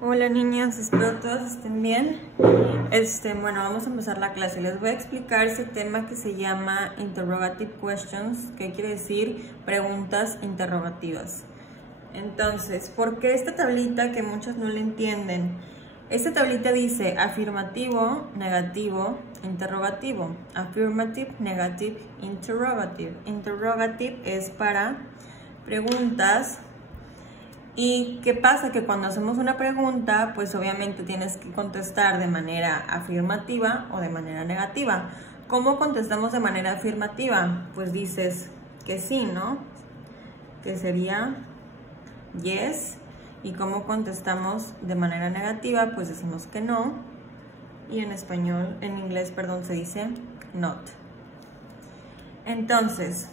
Hola niñas, espero todas estén bien. Bueno, vamos a empezar la clase. Les voy a explicar ese tema que se llama Interrogative Questions, que quiere decir preguntas interrogativas. Entonces, ¿por qué esta tablita que muchas no le entienden? Esta tablita dice afirmativo, negativo, interrogativo. Affirmative, negative, interrogative. Interrogative es para preguntas. ¿Y qué pasa? Que cuando hacemos una pregunta, pues obviamente tienes que contestar de manera afirmativa o de manera negativa. ¿Cómo contestamos de manera afirmativa? Pues dices que sí, ¿no? Que sería yes. ¿Y cómo contestamos de manera negativa? Pues decimos que no. Y en inglés, se dice not. Entonces,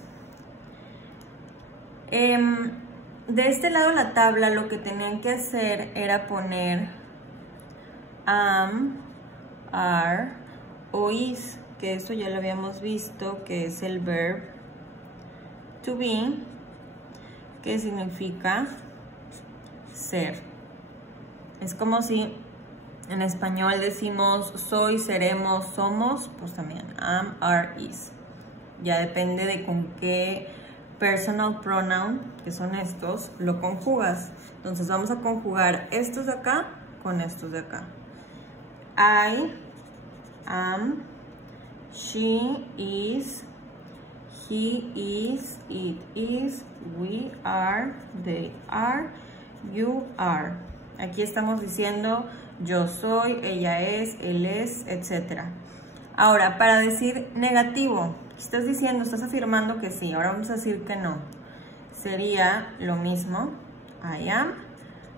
de este lado de la tabla lo que tenían que hacer era poner am, are o is, que eso ya lo habíamos visto, que es el verb to be, que significa ser. Es como si en español decimos soy, seremos, somos, pues también am, are, is. Ya depende de con qué personal pronoun, que son estos, lo conjugas. Entonces vamos a conjugar estos de acá con estos de acá. I am, she is, he is, it is, we are, they are, you are. Aquí estamos diciendo yo soy, ella es, él es, etc. Ahora, para decir negativo, estás afirmando que sí, ahora vamos a decir que no. Sería lo mismo, I am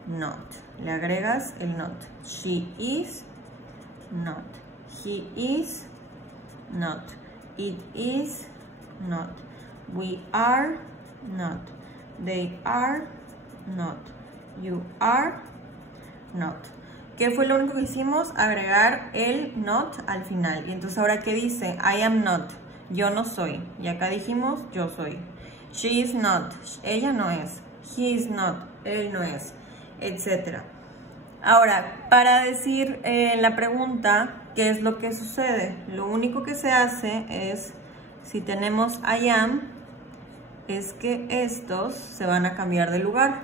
not. Le agregas el not. She is not. He is not. It is not. We are not. They are not. You are not. ¿Qué fue lo único que hicimos? Agregar el not al final. Y entonces ahora, ¿qué dice? I am not. Yo no soy. Y acá dijimos yo soy. She is not. Ella no es. He is not. Él no es. Etcétera. Ahora, para decir la pregunta, ¿qué es lo que sucede? Lo único que se hace es, si tenemos I am, es que estos se van a cambiar de lugar.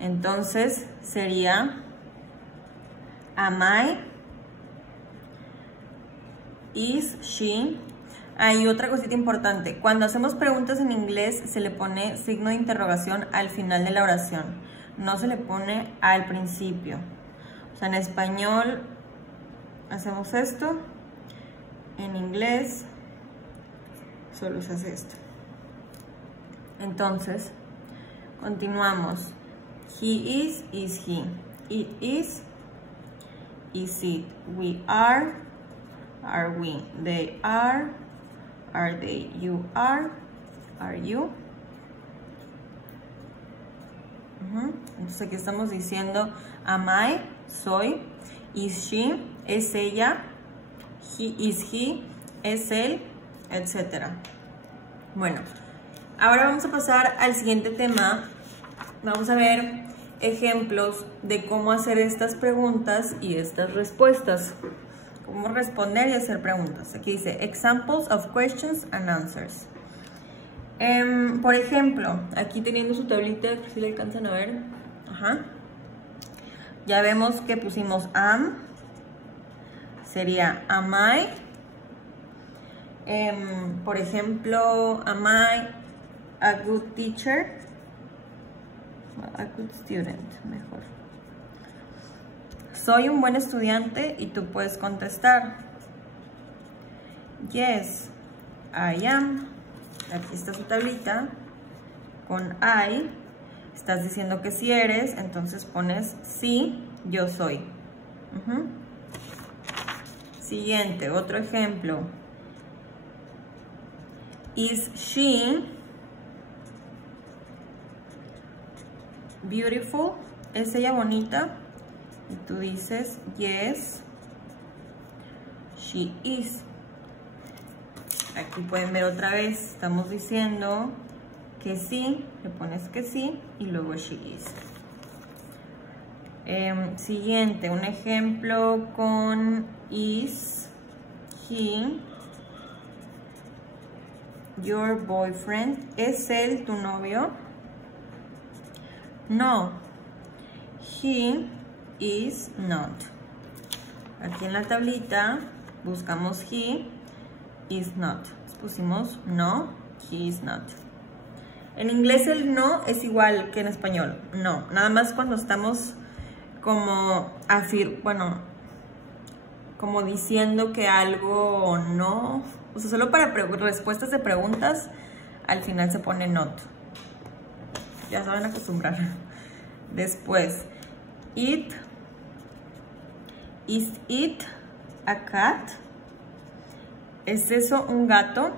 Entonces sería am I, is she. Hay otra cosita importante. Cuando hacemos preguntas en inglés se le pone signo de interrogación al final de la oración. No se le pone al principio. O sea, en español hacemos esto. En inglés solo se hace esto. Entonces, continuamos. He is he. It is it. We are we. They are they. You are you. Entonces aquí estamos diciendo am I, soy. Is she, es ella. Is he, es él, etc. Bueno, ahora vamos a pasar al siguiente tema. Vamos a ver ejemplos de cómo hacer estas preguntas y estas respuestas. Cómo responder y hacer preguntas. Aquí dice examples of questions and answers. Por ejemplo, aquí teniendo su tablita, si le alcanzan a ver. Ya vemos que pusimos am. Sería am I. Por ejemplo, am I a good teacher? A good student, mejor. Soy un buen estudiante y tú puedes contestar yes, I am. Aquí está su tablita con I. Estás diciendo que sí eres, entonces pones sí, yo soy. Siguiente, otro ejemplo. Is she beautiful? ¿Es ella bonita? Y tú dices yes, she is. Aquí pueden ver otra vez, estamos diciendo que sí, le pones que sí y luego she is. Siguiente, un ejemplo con is he your boyfriend. ¿Es él tu novio? No, he is not. Aquí en la tablita buscamos he is not. Pusimos no, he is not. En inglés el no es igual que en español, no. Nada más cuando estamos como como diciendo que algo no, o sea, solo para respuestas de preguntas, al final se pone not. Ya saben acostumbrar. Después, it, is it a cat? ¿Es eso un gato?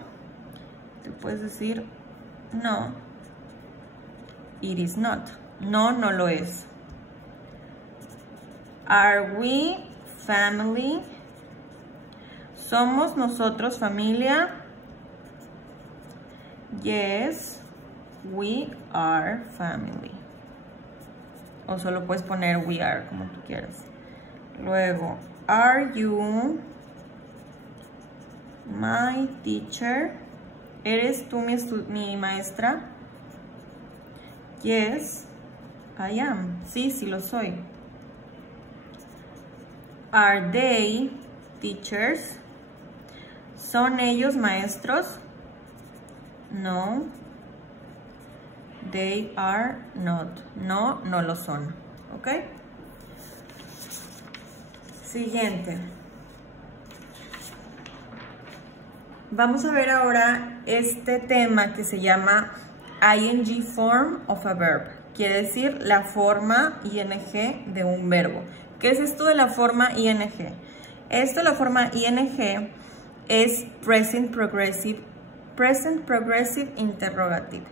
Te puedes decir no, it is not. No, no lo es. Are we family? ¿Somos nosotros familia? Yes, we are family. O solo puedes poner we are, como tú quieras. Luego, are you my teacher? ¿Eres tú mi maestra? Yes, I am. Sí, sí lo soy. Are they teachers? ¿Son ellos maestros? No, they are not. No, no lo son. ¿Ok? Siguiente. Vamos a ver ahora este tema que se llama ing form of a verb. Quiere decir la forma ing de un verbo. ¿Qué es esto de la forma ing? Esto de la forma ing es present progressive interrogative.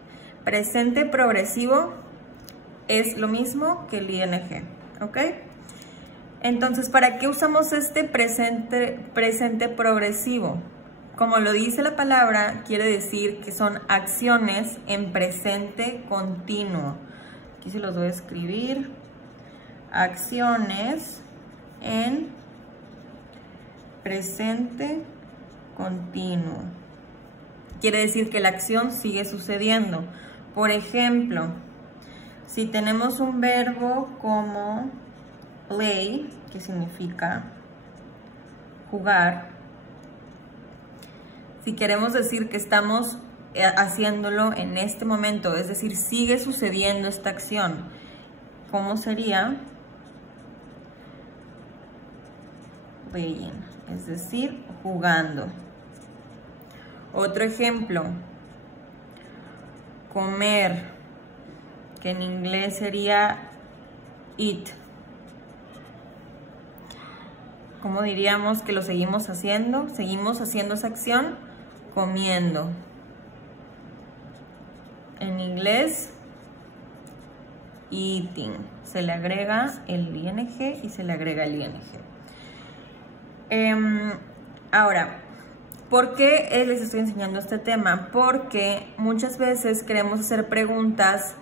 Presente progresivo es lo mismo que el ing, ¿ok? Entonces, ¿para qué usamos este presente progresivo? Como lo dice la palabra, quiere decir que son acciones en presente continuo. Aquí se los voy a escribir. Acciones en presente continuo. Quiere decir que la acción sigue sucediendo. Por ejemplo, si tenemos un verbo como play, que significa jugar, si queremos decir que estamos haciéndolo en este momento, es decir, sigue sucediendo esta acción, ¿cómo sería? Playing, es decir, jugando. Otro ejemplo, comer, que en inglés sería eat. ¿Cómo diríamos que lo seguimos haciendo? Seguimos haciendo esa acción comiendo. En inglés, eating. Se le agrega el ing y se le agrega el ing. Ahora, ¿por qué les estoy enseñando este tema? Porque muchas veces queremos hacer preguntas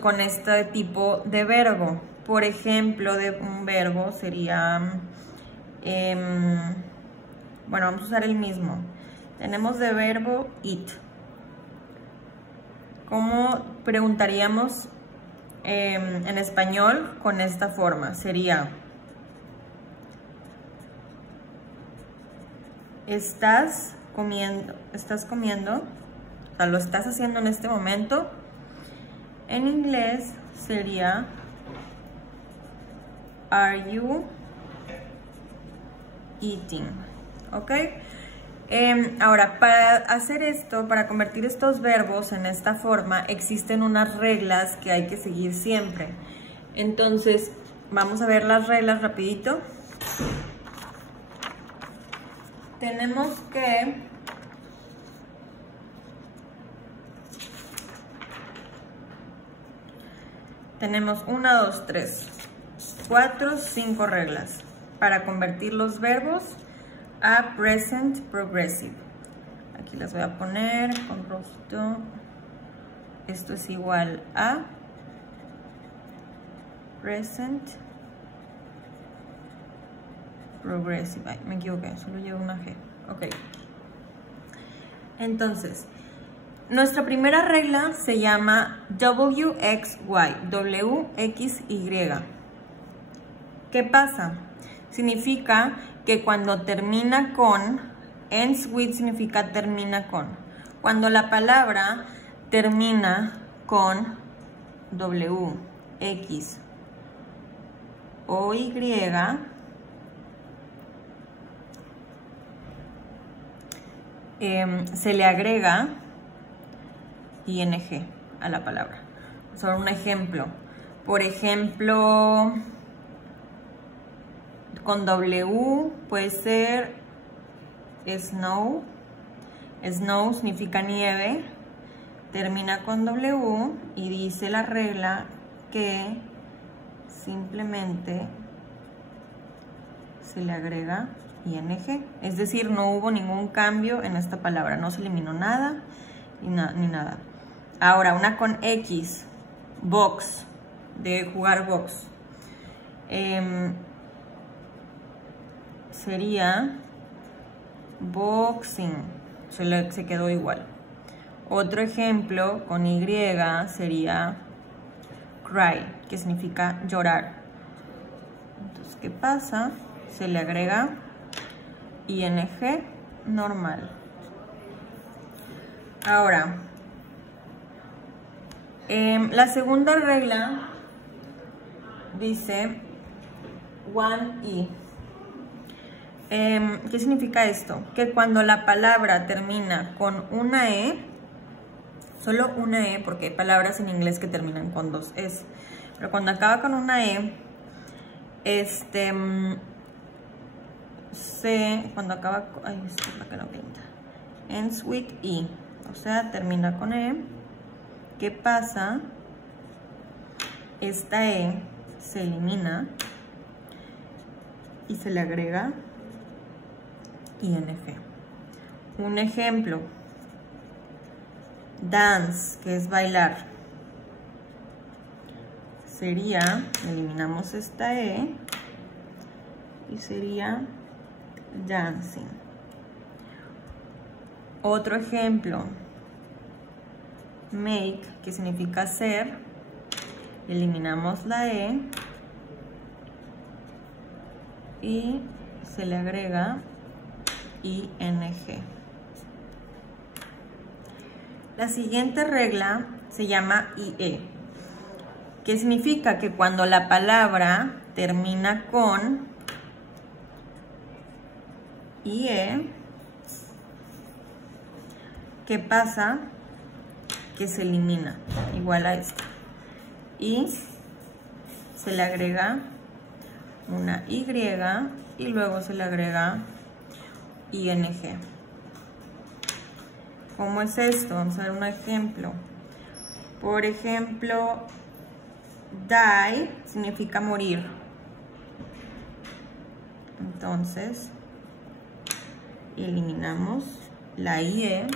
con este tipo de verbo. Por ejemplo, de un verbo sería, bueno, vamos a usar el mismo. Tenemos de verbo eat. ¿Cómo preguntaríamos en español con esta forma? Sería, ¿estás comiendo? ¿Estás comiendo? O sea, ¿lo estás haciendo en este momento? En inglés sería, are you eating? ¿Ok? Ahora, para hacer esto, para convertir estos verbos en esta forma, existen unas reglas que hay que seguir siempre. Entonces, vamos a ver las reglas rapidito. Tenemos que tenemos 1, 2, 3, 4, 5 reglas para convertir los verbos a present progressive. Aquí las voy a poner con rojito. Esto es igual a Present progressive. Ay, me equivoqué, solo llevo una G. Ok. Entonces, nuestra primera regla se llama WXY, WXY. ¿Qué pasa? Significa que cuando termina con, ends with significa termina con. Cuando la palabra termina con W, X o Y, se le agrega ing a la palabra. Solo un ejemplo. Por ejemplo, con W puede ser snow. Snow significa nieve. Termina con W y dice la regla que simplemente se le agrega ing. Es decir, no hubo ningún cambio en esta palabra. No se eliminó nada ni nada. Ahora, una con X, box, de jugar box. Sería boxing, se quedó igual. Otro ejemplo con Y sería cry, que significa llorar. Entonces, ¿qué pasa? Se le agrega ing normal. Ahora, la segunda regla dice 1E. ¿Qué significa esto? Que cuando la palabra termina con una E, solo una E, porque hay palabras en inglés que terminan con dos Es, pero cuando acaba con una E, cuando acaba, ay, esta es la que no pinta, ends with E, o sea, termina con E. ¿Qué pasa? Esta E se elimina y se le agrega ing. Un ejemplo, dance, que es bailar, sería, eliminamos esta E y sería dancing. Otro ejemplo, make, que significa hacer, eliminamos la E y se le agrega ing. La siguiente regla se llama IE, que significa que cuando la palabra termina con IE, ¿qué pasa? Que se elimina, igual a esto, y se le agrega una Y y luego se le agrega ing. ¿Cómo es esto? Vamos a ver un ejemplo. Por ejemplo, die significa morir. Entonces, eliminamos la IE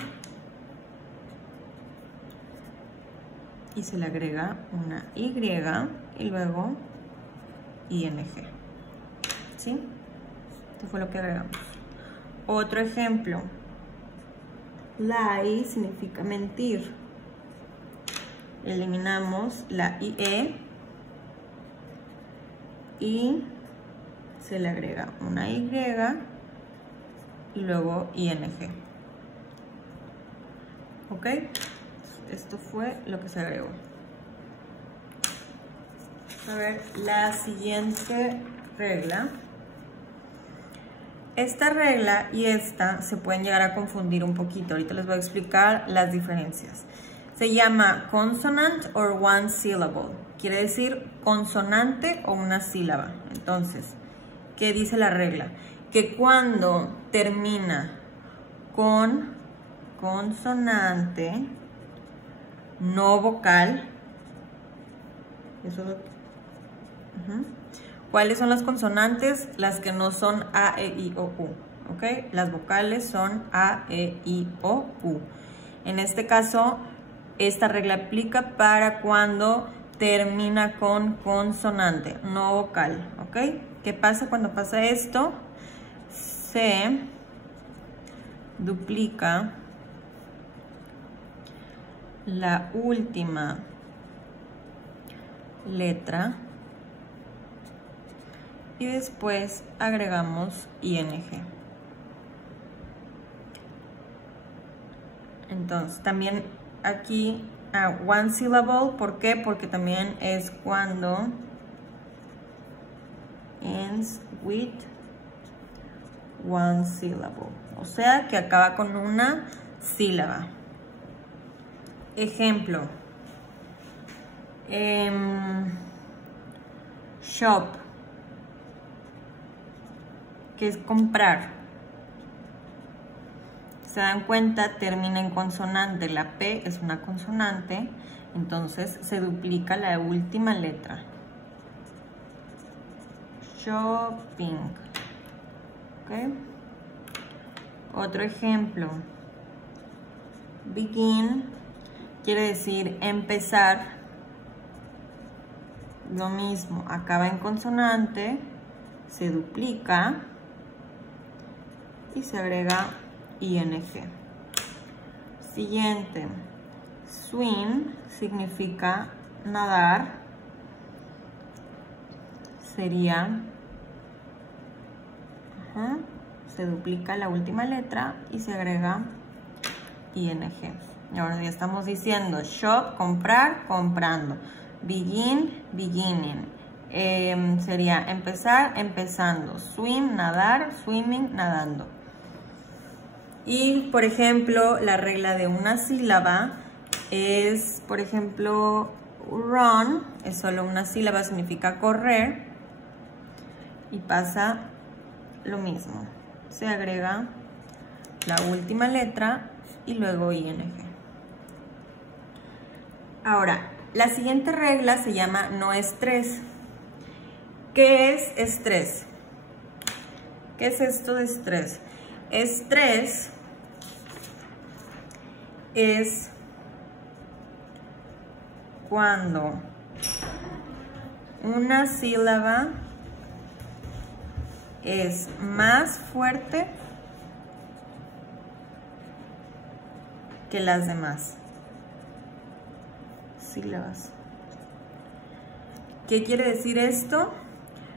y se le agrega una Y y luego ing. ¿Sí? Esto fue lo que agregamos. Otro ejemplo. Lie significa mentir. Eliminamos la IE y se le agrega una Y y luego ing. ¿Ok? Esto fue lo que se agregó. A ver, la siguiente regla. Esta regla y esta se pueden llegar a confundir un poquito. Ahorita les voy a explicar las diferencias. Se llama consonant or one syllable. Quiere decir consonante o una sílaba. Entonces, ¿qué dice la regla? Que cuando termina con consonante no vocal, ¿cuáles son las consonantes? Las que no son A, E, I, O, U. ¿Ok? Las vocales son A, E, I, O, U. En este caso, esta regla aplica para cuando termina con consonante, no vocal, ¿ok? ¿Qué pasa cuando pasa esto? Se duplica la última letra y después agregamos ing. Entonces también aquí one syllable, ¿por qué? Porque también es cuando ends with one syllable, o sea que acaba con una sílaba. Ejemplo, shop, que es comprar. Se dan cuenta, termina en consonante, la P es una consonante, entonces se duplica la última letra. Shopping. ¿Okay? Otro ejemplo, begin, quiere decir empezar, lo mismo, acaba en consonante, se duplica y se agrega ing. Siguiente, swim significa nadar, sería, se duplica la última letra y se agrega ing. Y ahora ya estamos diciendo shop, comprar, comprando, begin, beginning, sería empezar, empezando, swim, nadar, swimming, nadando. Y por ejemplo, la regla de una sílaba es, por ejemplo, run, es solo una sílaba, significa correr, y pasa lo mismo, se agrega la última letra y luego ing. Ahora, la siguiente regla se llama no estrés. ¿Qué es estrés? ¿Qué es esto de estrés? Estrés es cuando una sílaba es más fuerte que las demás sílabas. ¿Qué quiere decir esto?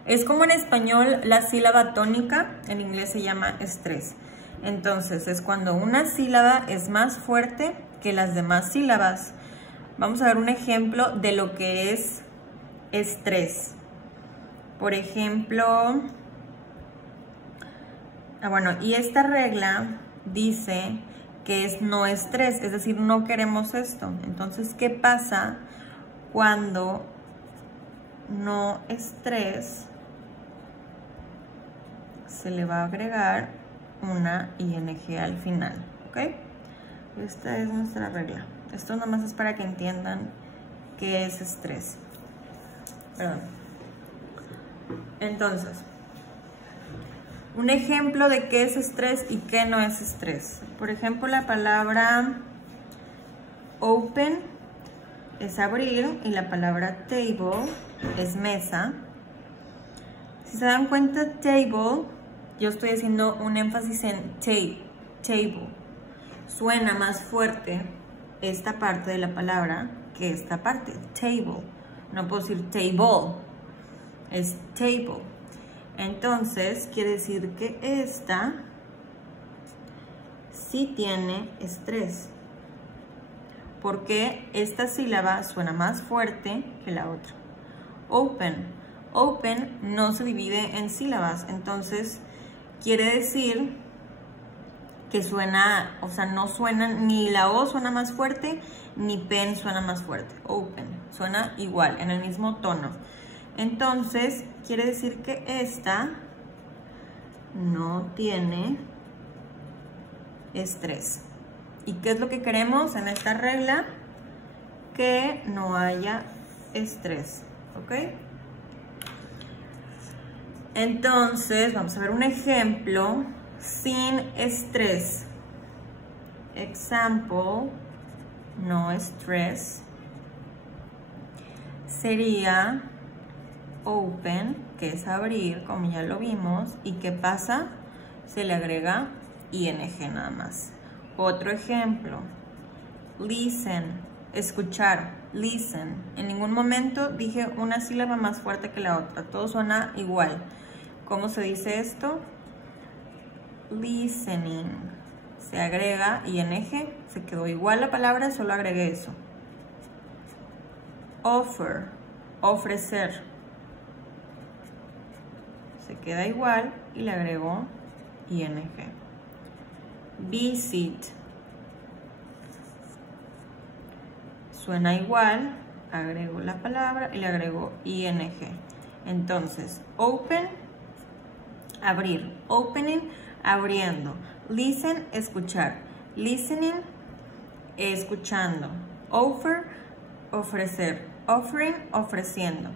Es como en español la sílaba tónica, en inglés se llama estrés. Entonces es cuando una sílaba es más fuerte que las demás sílabas. Vamos a ver un ejemplo de lo que es estrés. Por ejemplo, bueno, y esta regla dice que es no estrés, es decir, no queremos esto. Entonces, ¿qué pasa cuando no estrés se le va a agregar una ing al final? ¿Ok? Esta es nuestra regla. Esto nada más es para que entiendan qué es estrés. Perdón. Entonces, un ejemplo de qué es estrés y qué no es estrés. Por ejemplo, la palabra open es abrir y la palabra table es mesa. Si se dan cuenta, table, yo estoy haciendo un énfasis en table. Suena más fuerte esta parte de la palabra que esta parte, table. No puedo decir table, es table. Entonces, quiere decir que esta sí tiene estrés, porque esta sílaba suena más fuerte que la otra. Open. Open no se divide en sílabas, entonces quiere decir que suena, o sea, no suena, ni la O suena más fuerte, ni pen suena más fuerte. Open, suena igual, en el mismo tono. Entonces, quiere decir que esta no tiene estrés. ¿Y qué es lo que queremos en esta regla? Que no haya estrés, ¿ok? Entonces, vamos a ver un ejemplo sin estrés. Example, no stress. sería open, que es abrir, como ya lo vimos. ¿Y qué pasa? Se le agrega ing nada más. Otro ejemplo, listen, escuchar, listen. En ningún momento dije una sílaba más fuerte que la otra, todo suena igual. ¿Cómo se dice esto? Listening. Se agrega ing, se quedó igual la palabra, solo agregué eso. Offer, ofrecer. Se queda igual y le agrego ing. Visit. Suena igual, agrego la palabra y le agrego ing. Entonces, open, abrir. Opening, abriendo. Listen, escuchar. Listening, escuchando. Offer, ofrecer. Offering, ofreciendo.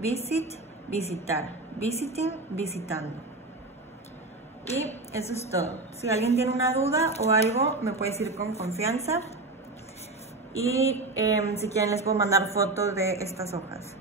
Visit, visitar. Visiting, visitando. Y eso es todo. Si alguien tiene una duda o algo, me puede decir con confianza. Y si quieren les puedo mandar fotos de estas hojas.